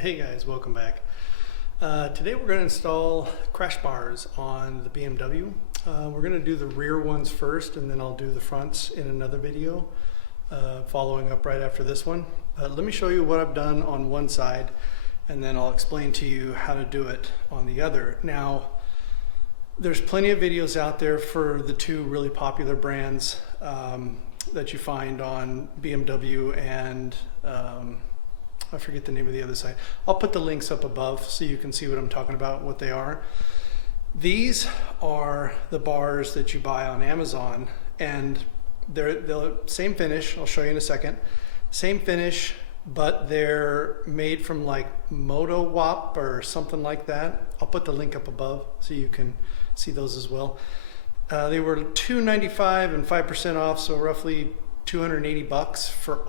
Hey guys, welcome back. Today we're going to install crash bars on the BMW. We're going to do the rear ones first, and then I'll do the fronts in another video following up right after this one. Let me show you what I've done on one side, and then I'll explain to you how to do it on the other. Now, there's plenty of videos out there for the two really popular brands that you find on BMW and I forget the name of the other side. I'll put the links up above so you can see what I'm talking about, what they are. These are the bars that you buy on Amazon, and they're the same finish. I'll show you in a second. Same finish, but they're made from like Moto Wop or something like that. I'll put the link up above so you can see those as well. They were $295 and 5% off, so roughly 280 bucks for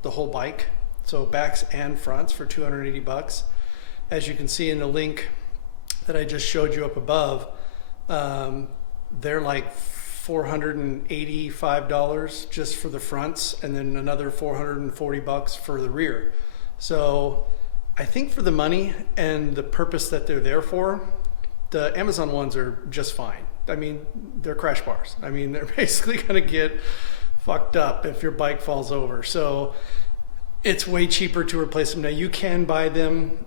the whole bike. So backs and fronts for 280 bucks. As you can see in the link that I just showed you up above, they're like $485 just for the fronts, and then another 440 bucks for the rear. So I think for the money and the purpose that they're there for, the Amazon ones are just fine. I mean, they're crash bars. I mean, they're basically gonna get fucked up if your bike falls over. So it's way cheaper to replace them. Now you can buy them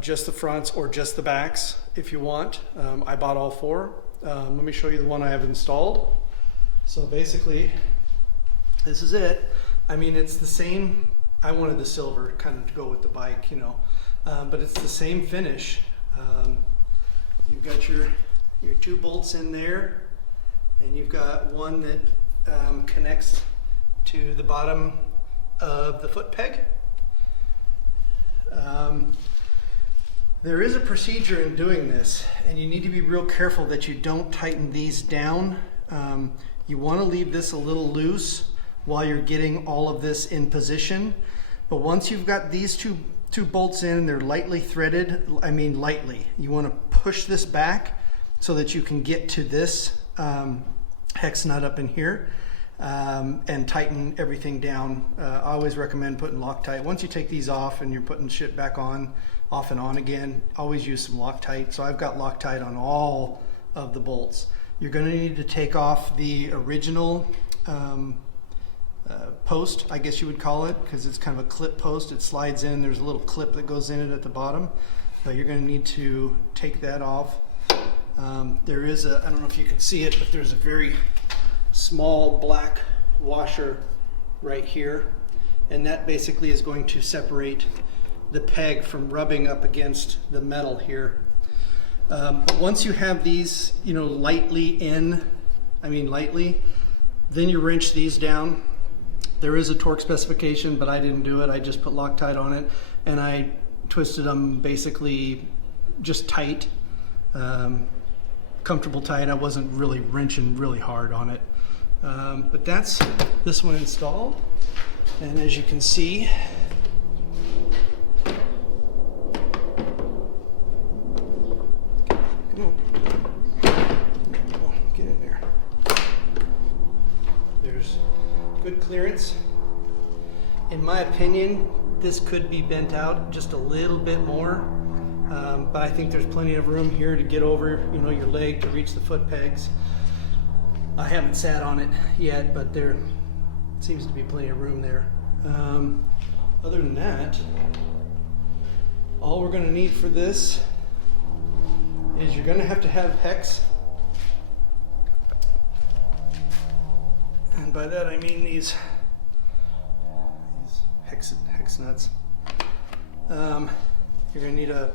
just the fronts or just the backs if you want. I bought all four. Let me show you the one I have installed. So basically, this is it. I mean, it's the same. I wanted the silver kind of to go with the bike, you know, but it's the same finish. You've got your two bolts in there, and you've got one that connects to the bottom of the foot peg. There is a procedure in doing this, and you need to be real careful that you don't tighten these down. You want to leave this a little loose while you're getting all of this in position. But once you've got these two bolts in, they're lightly threaded. I mean lightly. You want to push this back so that you can get to this hex nut up in here. And tighten everything down. I always recommend putting Loctite. Once you take these off and you're putting shit back on, off and on again, always use some Loctite. So I've got Loctite on all of the bolts. You're going to need to take off the original post, I guess you would call it, because it's kind of a clip post. It slides in. There's a little clip that goes in it at the bottom. But you're going to need to take that off. There is I don't know if you can see it, but there's a very small black washer right here, and that basically is going to separate the peg from rubbing up against the metal here. But once you have these, you know, lightly in, I mean lightly, then you wrench these down. There is a torque specification, but I didn't do it. I just put Loctite on it, and I twisted them basically just tight, comfortable tight. I wasn't really wrenching really hard on it. But that's this one installed, and as you can see, come on, get in there. There's good clearance. In my opinion, this could be bent out just a little bit more, but I think there's plenty of room here to get over, you know, your leg to reach the foot pegs. I haven't sat on it yet, but there seems to be plenty of room there. Other than that, all we're going to need for this is you're going to have hex. And by that I mean these hex nuts. You're going to need a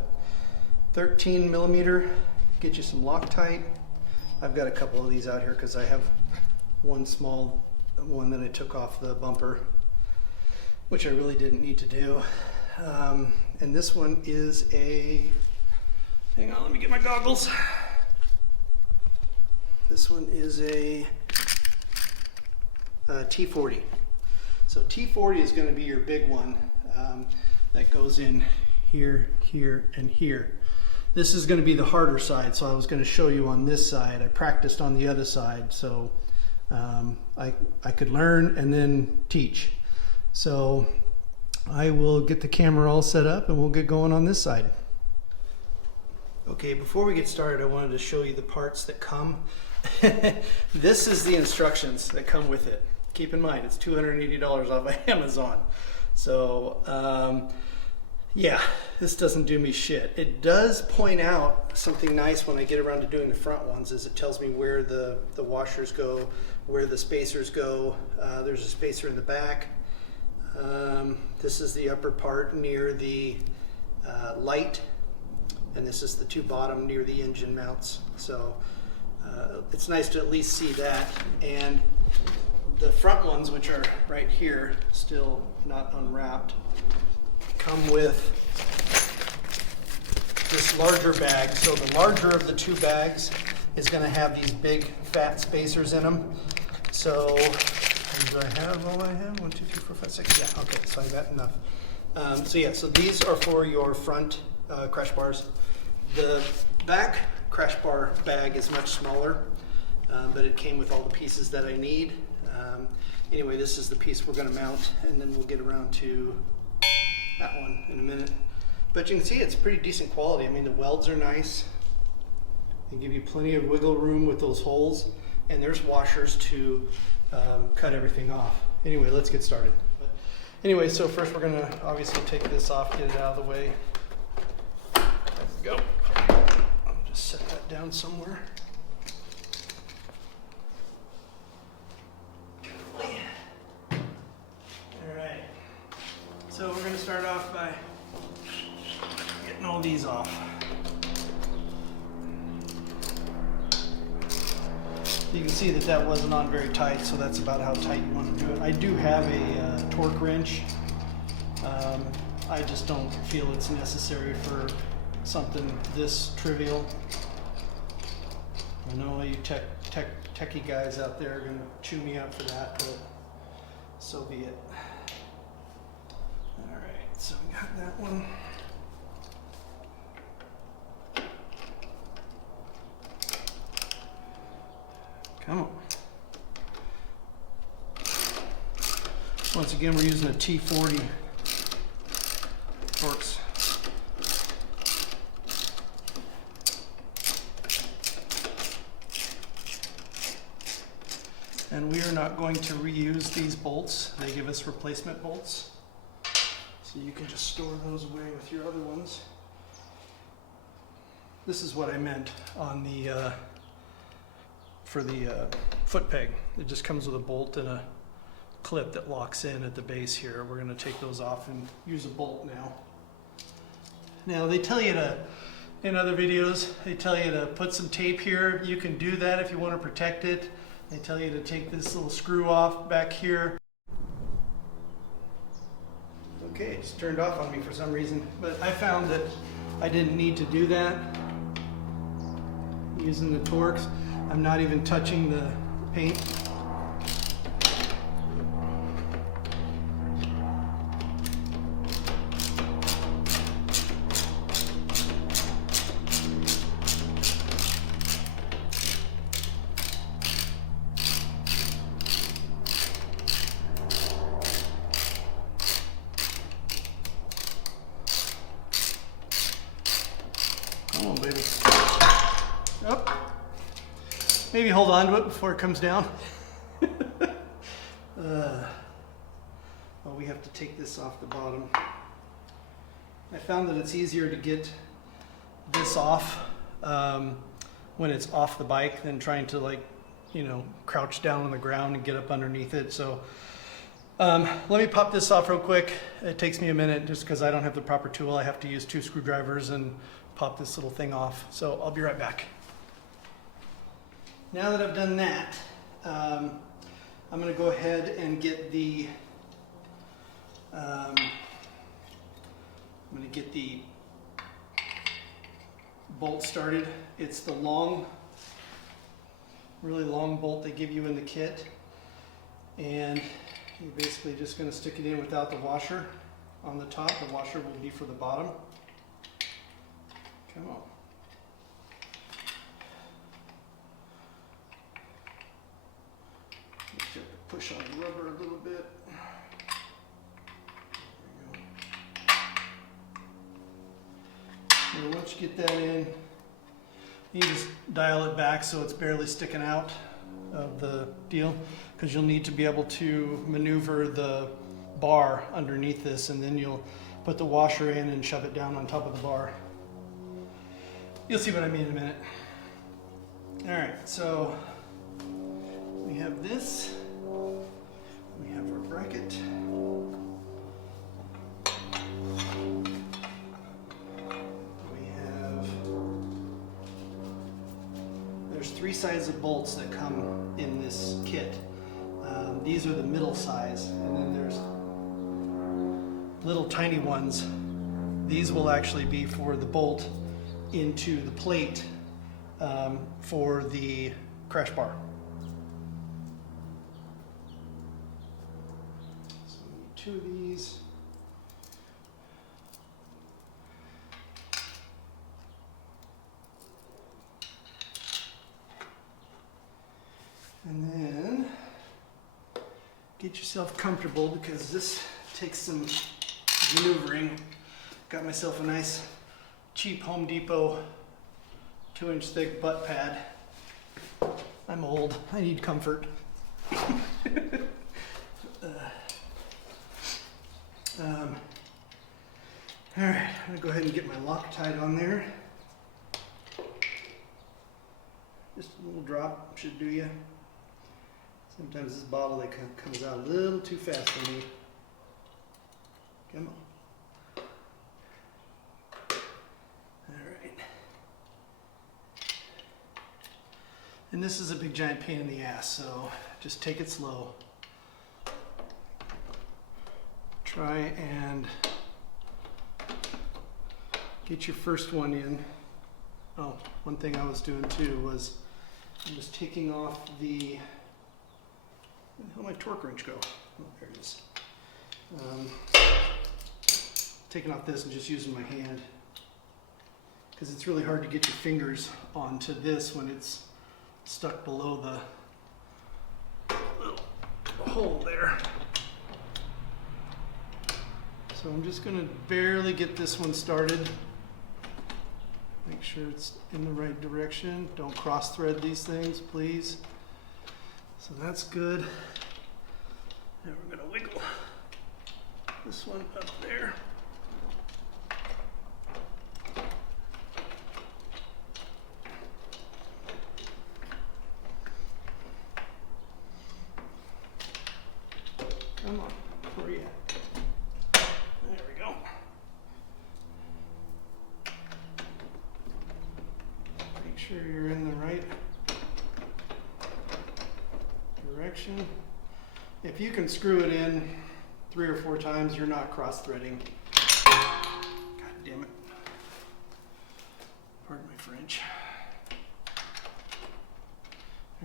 13 millimeter, get you some Loctite. I've got a couple of these out here because I have one small one that I took off the bumper, which I really didn't need to do. And this one is hang on, let me get my goggles. This one is a T40. So T40 is going to be your big one that goes in here, here, and here. This is going to be the harder side, so I was going to show you on this side. I practiced on the other side, so I could learn and then teach. So I will get the camera all set up and we'll get going on this side. Okay, before we get started, I wanted to show you the parts that come. This is the instructions that come with it. Keep in mind, it's $280 off of Amazon. So, yeah, this doesn't do me shit. It does point out something nice when I get around to doing the front ones, is it tells me where the washers go, where the spacers go. There's a spacer in the back. This is the upper part near the light, and this is the two bottom near the engine mounts. So it's nice to at least see that. And the front ones, which are right here, still not unwrapped, come with this larger bag. So the larger of the two bags is going to have these big fat spacers in them. So do I have all I have? 1, 2, 3, 4, 5, 6. Yeah, okay, so I got enough. So these are for your front crash bars. The back crash bar bag is much smaller, but it came with all the pieces that I need. Anyway, this is the piece we're going to mount, and then we'll get around to that one in a minute. But you can see it's pretty decent quality. I mean, the welds are nice. They give you plenty of wiggle room with those holes, and there's washers to cut everything off. Anyway, let's get started. But anyway, so first we're going to obviously take this off, get it out of the way. There we go. I'll just set that down somewhere. Alright, so we're going to start off by getting all these off. You can see that that wasn't on very tight, so that's about how tight you want to do it. I do have a torque wrench. I just don't feel it's necessary for something this trivial. I know you techie guys out there are going to chew me up for that, but so be it. All right, so we got that one. Come on. Once again, we're using a T40 Torx. And we are not going to reuse these bolts. They give us replacement bolts. So you can just store those away with your other ones. This is what I meant on the for the foot peg. It just comes with a bolt and a clip that locks in at the base here. We're going to take those off and use a bolt now. Now they tell you to, in other videos, they tell you to put some tape here. You can do that if you want to protect it. They tell you to take this little screw off back here. Okay, it's turned off on me for some reason, but I found that I didn't need to do that using the Torx. I'm not even touching the paint. Come on, baby. Up. Maybe hold on to it before it comes down. Well, we have to take this off the bottom. I found that it's easier to get this off when it's off the bike than trying to, like, you know, crouch down on the ground and get up underneath it. So let me pop this off real quick. It takes me a minute just because I don't have the proper tool. I have to use 2 screwdrivers and pop this little thing off. So I'll be right back. Now that I've done that, I'm going to go ahead and get the bolt started. It's the long, really long bolt they give you in the kit, and you're basically just going to stick it in without the washer on the top. The washer will be for the bottom. Come on. Push on the rubber a little bit. There we go. So once you get that in, you just dial it back so it's barely sticking out of the deal, because you'll need to be able to maneuver the bar underneath this, and then you'll put the washer in and shove it down on top of the bar. You'll see what I mean in a minute. All right, so we have this. We have our bracket. There's 3 sizes of bolts that come in this kit. These are the middle size, and then there's little tiny ones. These will actually be for the bolt into the plate for the crash bar. So we need 2 of these. And then get yourself comfortable, because this takes some maneuvering. Got myself a nice cheap Home Depot 2-inch thick butt pad. I'm old, I need comfort. All right, I'm gonna go ahead and get my Loctite on there. Just a little drop should do you. Sometimes this bottle that comes out a little too fast for me. Come on. All right. And this is a big giant pain in the ass, so just take it slow. Try and get your first one in. Oh, one thing I was doing too was I'm just taking off the, where the hell did my torque wrench go? Oh, there it is. Taking off this and just using my hand, because it's really hard to get your fingers onto this when it's stuck below the little hole there. So I'm just going to barely get this one started. Make sure it's in the right direction. Don't cross thread these things, please. So that's good. Now we're going to wiggle this one up there. Come on, where are you at? There we go. Make sure you're in the right direction. If you can screw it in 3 or 4 times, you're not cross-threading. God damn it. Pardon my French.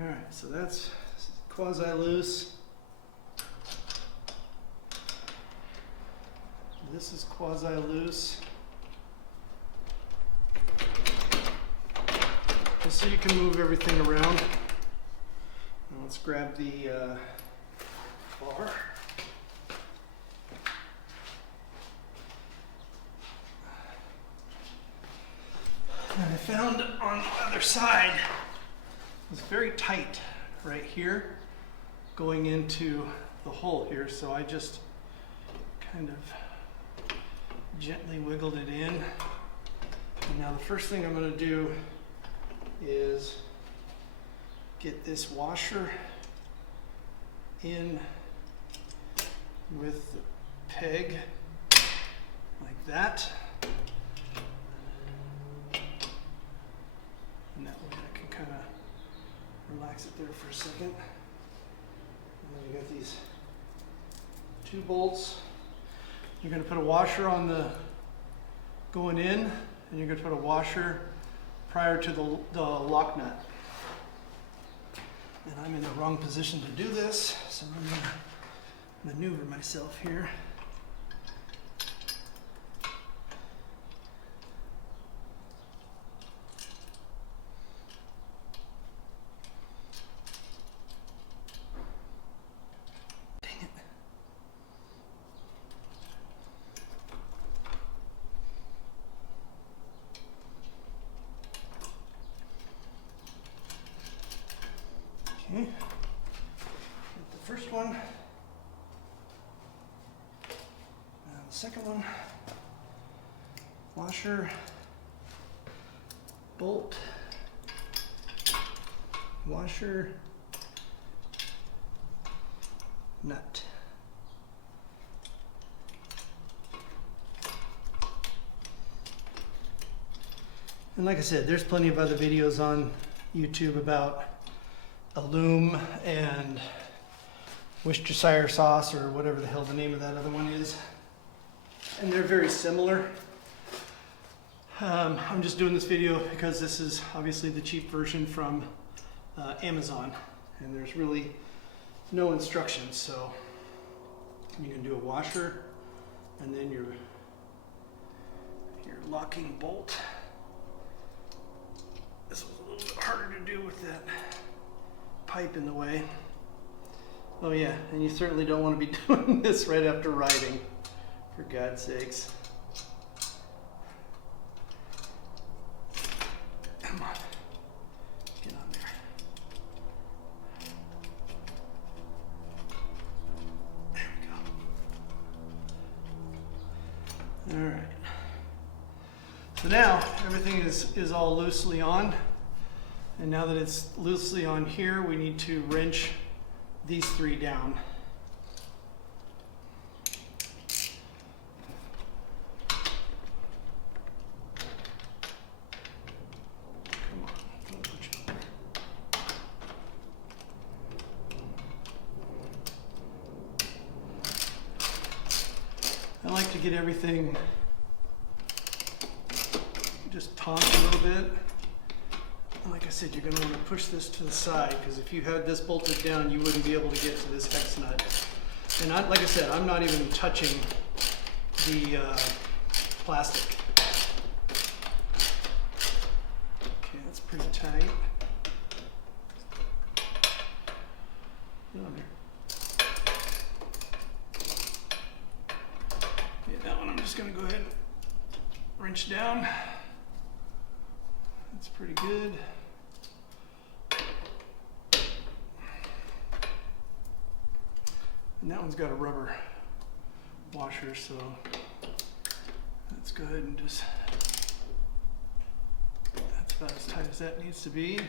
All right, so that's quasi-loose. This is quasi-loose. Just so you can move everything around. Now let's grab the bar. And I found on the other side, it's very tight right here, going into the hole here. So I just kind of gently wiggled it in. And now the first thing I'm going to do is get this washer in with the peg like that. And that way I can kind of relax it there for a second. And then you got these 2 bolts. You're going to put a washer on the going in, and you're going to put a washer prior to the lock nut. And I'm in the wrong position to do this, so I'm going to maneuver myself here. Okay. Get the first one. And the second one. Washer, bolt, washer, nut. And like I said, there's plenty of other videos on YouTube about a loom and Worcestershire sauce, or whatever the hell the name of that other one is. And they're very similar. I'm just doing this video because this is obviously the cheap version from Amazon, and there's really no instructions. So you can do a washer, and then your locking bolt. This was a little bit harder to do with that pipe in the way. Oh yeah, and you certainly don't want to be doing this right after riding, for God's sakes. Come on, get on there. There we go. All right. So now everything is all loosely on, and now that it's loosely on here, we need to wrench these three down. I like to get everything just taut a little bit. And like I said, you're going to want to push this to the side, because if you had this bolted down, you wouldn't be able to get to this hex nut. And like I said, I'm not even touching the plastic. Okay, that's pretty tight. Get on there. Okay, that one I'm just going to go ahead and wrench down. That's pretty good. And that one's got a rubber washer, so let's go ahead and just, that's about as tight as that needs to be.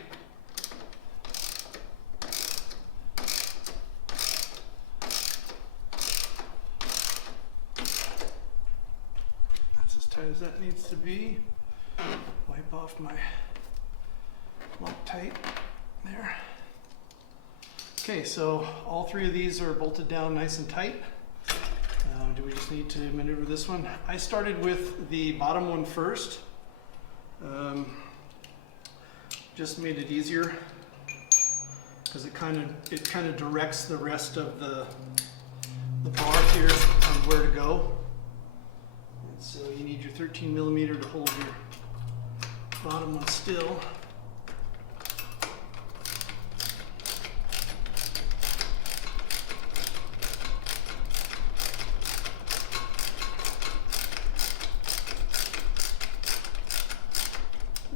That's as tight as that needs to be. Wipe off my Loctite there. Okay, so all three of these are bolted down nice and tight. Do we just need to maneuver this one? I started with the bottom one first. Just made it easier because it kind of directs the rest of the bar here on where to go. And so you need your 13 millimeter to hold your bottom one still.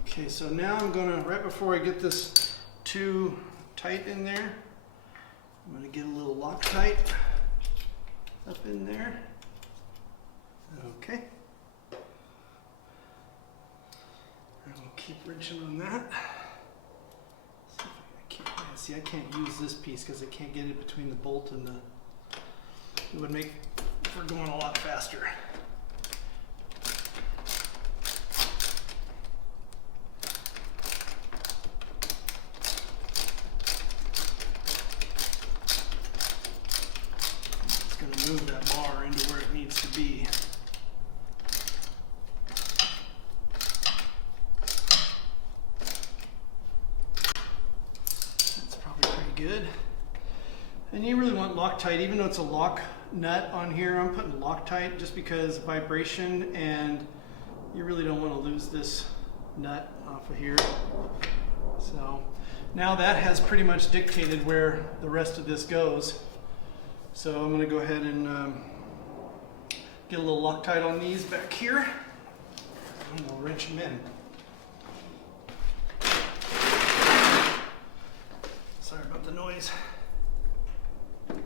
Okay, so now I'm gonna, right before I get this too tight in there, I'm gonna get a little Loctite up in there. Okay. And we'll keep wrenching on that. See, I can't use this piece because I can't get it between the bolt and the, it would make for going a lot faster. Move that bar into where it needs to be. That's probably pretty good. And you really want Loctite, even though it's a lock nut on here, I'm putting Loctite just because vibration, and you really don't want to lose this nut off of here. So now that has pretty much dictated where the rest of this goes. So I'm going to go ahead and get a little Loctite on these back here, and we'll wrench them in. Sorry about the noise. There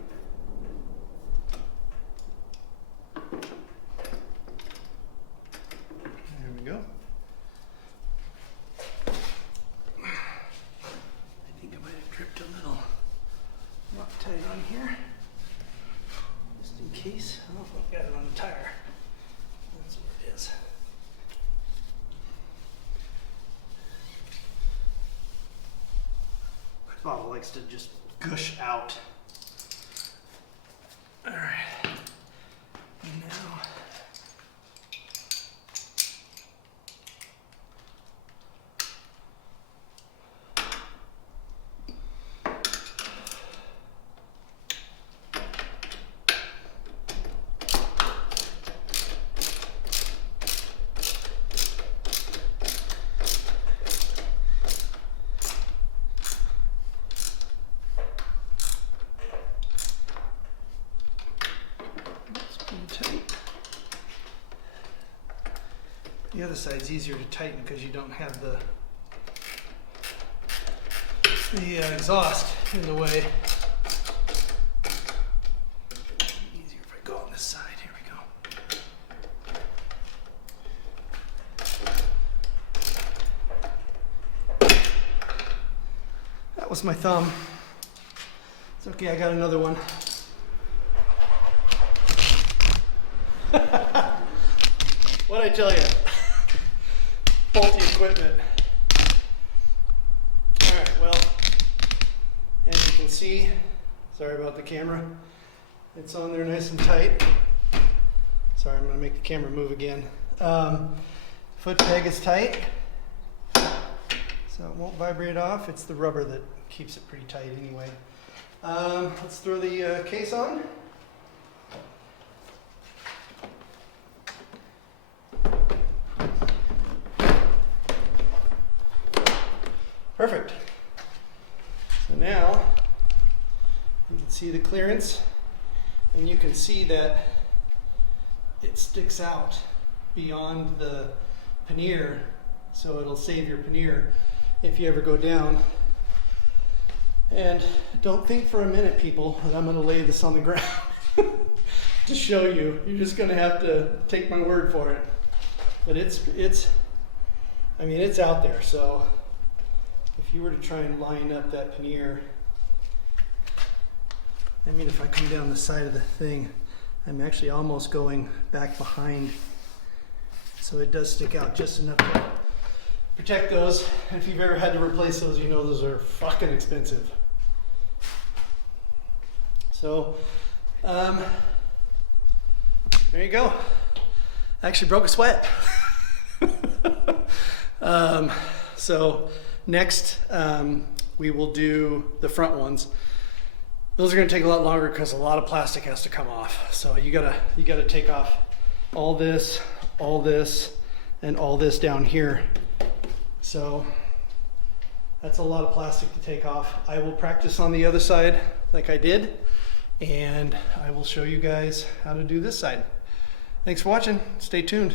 we go. I think I might have dripped a little Loctite on here, just in case. I don't know if I've got it on the tire. That's where it is. Bottle likes to just gush out. All right, and now tight. The other side's easier to tighten because you don't have the exhaust in the way. Easier if I go on this side. Here we go. That was my thumb. It's okay, I got another one. What'd I tell you? Faulty equipment. Alright, well, as you can see, sorry about the camera, it's on there nice and tight. Sorry, I'm going to make the camera move again. Foot peg is tight, so it won't vibrate off. It's the rubber that keeps it pretty tight anyway. Let's throw the case on. Perfect. So now you can see the clearance, and you can see that it sticks out beyond the pannier, so it'll save your pannier if you ever go down. And don't think for a minute, people, that I'm going to lay this on the ground to show you. You're just going to have to take my word for it. But it's out there, so if you were to try and line up that pannier, I mean, if I come down the side of the thing, I'm actually almost going back behind. So it does stick out just enough to protect those. And if you've ever had to replace those, you know those are fucking expensive. So, there you go. I actually broke a sweat. So next, we will do the front ones. Those are going to take a lot longer because a lot of plastic has to come off. So you gotta take off all this, and all this down here. So that's a lot of plastic to take off. I will practice on the other side like I did, and I will show you guys how to do this side. Thanks for watching. Stay tuned.